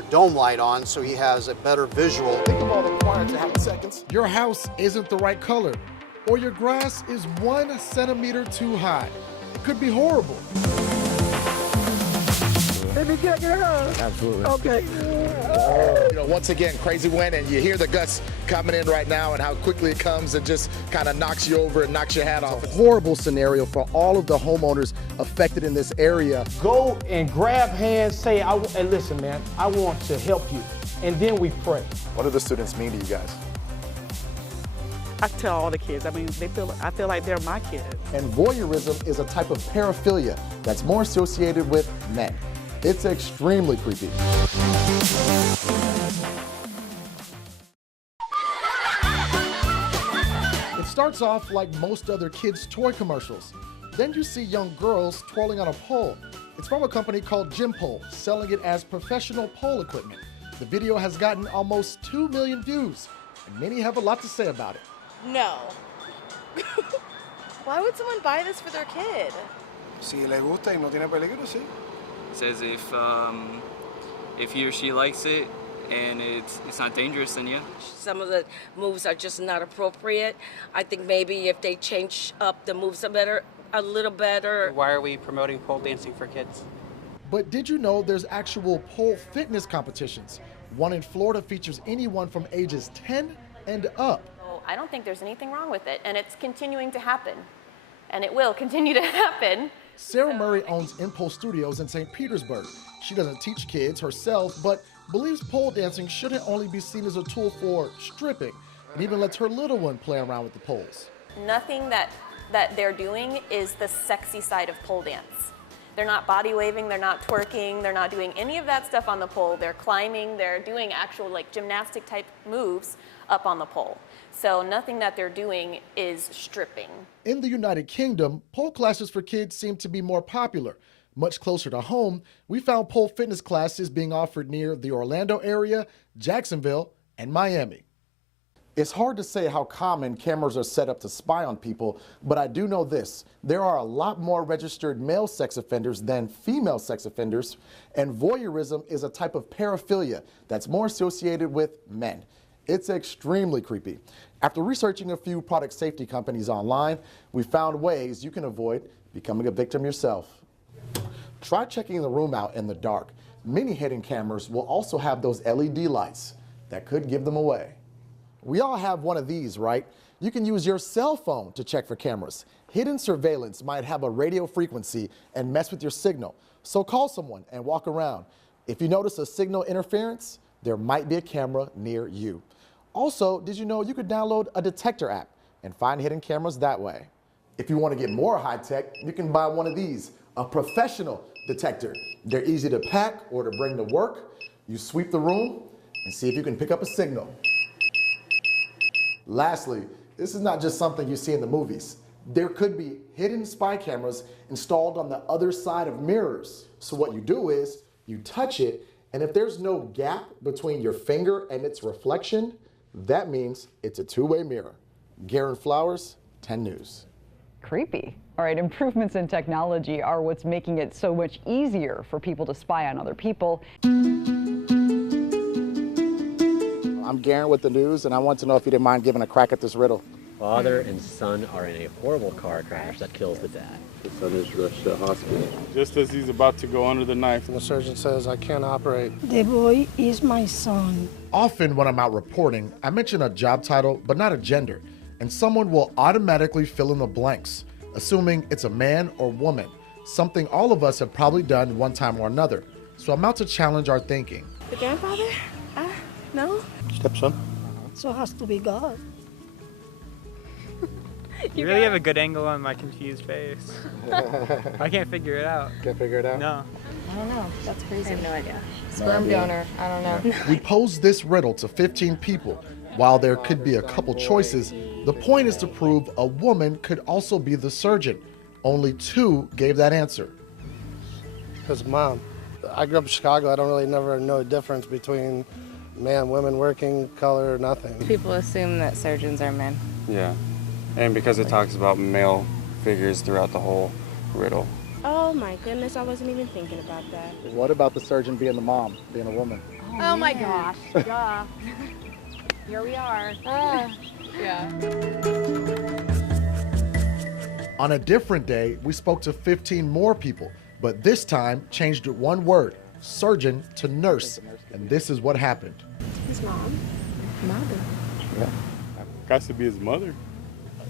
your dome light on so he has a better visual. Think of all the required to have seconds. Your house isn't the right color, or your grass is 1 centimeter too high. It could be horrible. Maybe you can't get her. Absolutely. Okay. You know, once again, crazy wind, and you hear the gusts coming in right now and how quickly it comes and just kind of knocks you over and knocks your hat off. It's a horrible scenario for all of the homeowners affected in this area. Go and grab hands, say, hey, listen, man, I want to help you. And then we pray. What do the students mean to you guys? I tell all the kids, I mean, I feel like they're my kids. And voyeurism is a type of paraphilia that's more associated with men. It's extremely creepy. It starts off like most other kids' toy commercials. Then you see young girls twirling on a pole. It's from a company called Gym Pole, selling it as professional pole equipment. The video has gotten almost 2 million views, and many have a lot to say about it. No. Why would someone buy this for their kid? Si le gusta y no tiene peligro, sí. Says if he or she likes it and it's not dangerous, then yeah. Some of the moves are just not appropriate. I think maybe if they change up the moves a little better. Why are we promoting pole dancing for kids? But did you know there's actual pole fitness competitions? One in Florida features anyone from ages 10 and up. I don't think there's anything wrong with it, and it's continuing to happen, and it will continue to happen. Sarah Murray owns Impulse Studios in St. Petersburg. She doesn't teach kids herself, but believes pole dancing shouldn't only be seen as a tool for stripping, and even lets her little one play around with the poles. Nothing that they're doing is the sexy side of pole dance. They're not body waving, they're not twerking, they're not doing any of that stuff on the pole. They're climbing, they're doing actual like gymnastic type moves up on the pole. So nothing that they're doing is stripping. In the United Kingdom, pole classes for kids seem to be more popular. Much closer to home, we found pole fitness classes being offered near the Orlando area, Jacksonville, and Miami. It's hard to say how common cameras are set up to spy on people, but I do know this. There are a lot more registered male sex offenders than female sex offenders, and voyeurism is a type of paraphilia that's more associated with men. It's extremely creepy. After researching a few product safety companies online, we found ways you can avoid becoming a victim yourself. Try checking the room out in the dark. Many hidden cameras will also have those LED lights that could give them away. We all have one of these, right? You can use your cell phone to check for cameras. Hidden surveillance might have a radio frequency and mess with your signal. So call someone and walk around. If you notice a signal interference, there might be a camera near you. Also, did you know you could download a detector app and find hidden cameras that way? If you want to get more high tech, you can buy one of these, a professional detector. They're easy to pack or to bring to work. You sweep the room and see if you can pick up a signal. Lastly, this is not just something you see in the movies. There could be hidden spy cameras installed on the other side of mirrors. So what you do is you touch it, and if there's no gap between your finger and its reflection, that means it's a two-way mirror. Garin Flowers, 10 News. Creepy. All right, improvements in technology are what's making it so much easier for people to spy on other people. I'm Garin with the news, and I want to know if you didn't mind giving a crack at this riddle. Father and son are in a horrible car crash that kills the dad. The son is rushed to hospital. Just as he's about to go under the knife, The surgeon says I can't operate. The boy is my son. Often when I'm out reporting, I mention a job title, but not a gender, and someone will automatically fill in the blanks, assuming it's a man or woman, something all of us have probably done one time or another. So I'm out to challenge our thinking. The grandfather? No? Stepson. So it has to be God. You really have a good angle on my confused face. I can't figure it out. Can't figure it out? No. I don't know. That's crazy. I have no idea. Sperm donor. I don't know. We posed this riddle to 15 people. While there could be a couple choices, the point is to prove a woman could also be the surgeon. Only 2 gave that answer. His mom. I grew up in Chicago. I don't really never know the difference between man, women, working, color, nothing. People assume that surgeons are men. yeah. And because it talks about male figures throughout the whole riddle. Oh my goodness, I wasn't even thinking about that. What about the surgeon being the mom, being a woman? Oh my gosh. Duh. Here we are. Yeah. On a different day, we spoke to 15 more people, but this time changed one word, surgeon, to nurse. And this is what happened. His mom. Mother. Yeah. Got to be his mother.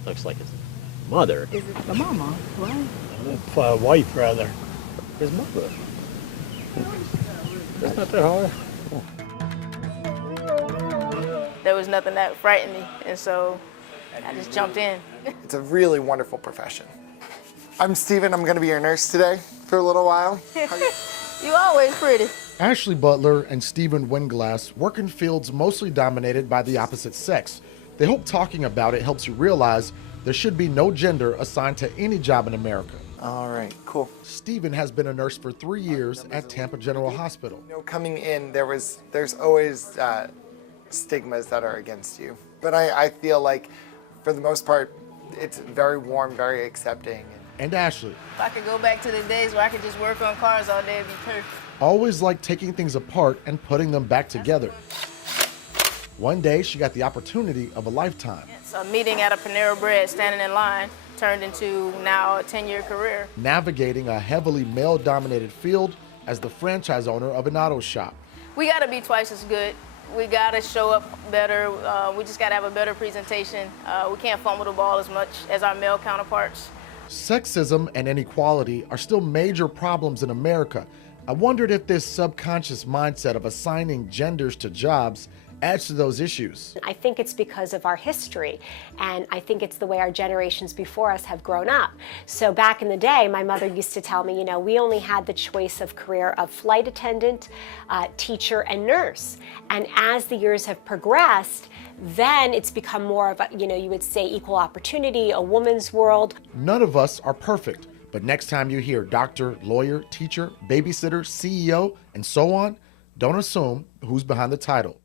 Looks like his mother. Is it the mama? Right. Wife, rather. His mother. That's not that hard. There was nothing that frightened me, and so I just jumped in. It's a really wonderful profession. I'm Steven. I'm going to be your nurse today for a little while. You always pretty. Ashley Butler and Stephen Winglass work in fields mostly dominated by the opposite sex. They hope talking about it helps you realize there should be no gender assigned to any job in America. All right, cool. Stephen has been a nurse for 3 years at Tampa General Hospital. You know, coming in, there's always stigmas that are against you. But I feel like, for the most part, it's very warm, very accepting. And Ashley. If I could go back to the days where I could just work on cars all day, it'd be perfect. Always liked taking things apart and putting them back together. One day, she got the opportunity of a lifetime. So a meeting at a Panera Bread, standing in line, turned into now a 10-year career. Navigating a heavily male-dominated field as the franchise owner of an auto shop. We gotta be twice as good. We gotta show up better. We just gotta have a better presentation. We can't fumble the ball as much as our male counterparts. Sexism and inequality are still major problems in America. I wondered if this subconscious mindset of assigning genders to jobs adds to those issues. I think it's because of our history, and I think it's the way our generations before us have grown up. So back in the day, my mother used to tell me, you know, we only had the choice of career of flight attendant, teacher, and nurse. And as the years have progressed, then it's become more of a, you know, you would say equal opportunity, a woman's world. None of us are perfect, but next time you hear doctor, lawyer, teacher, babysitter, CEO, and so on, don't assume who's behind the title.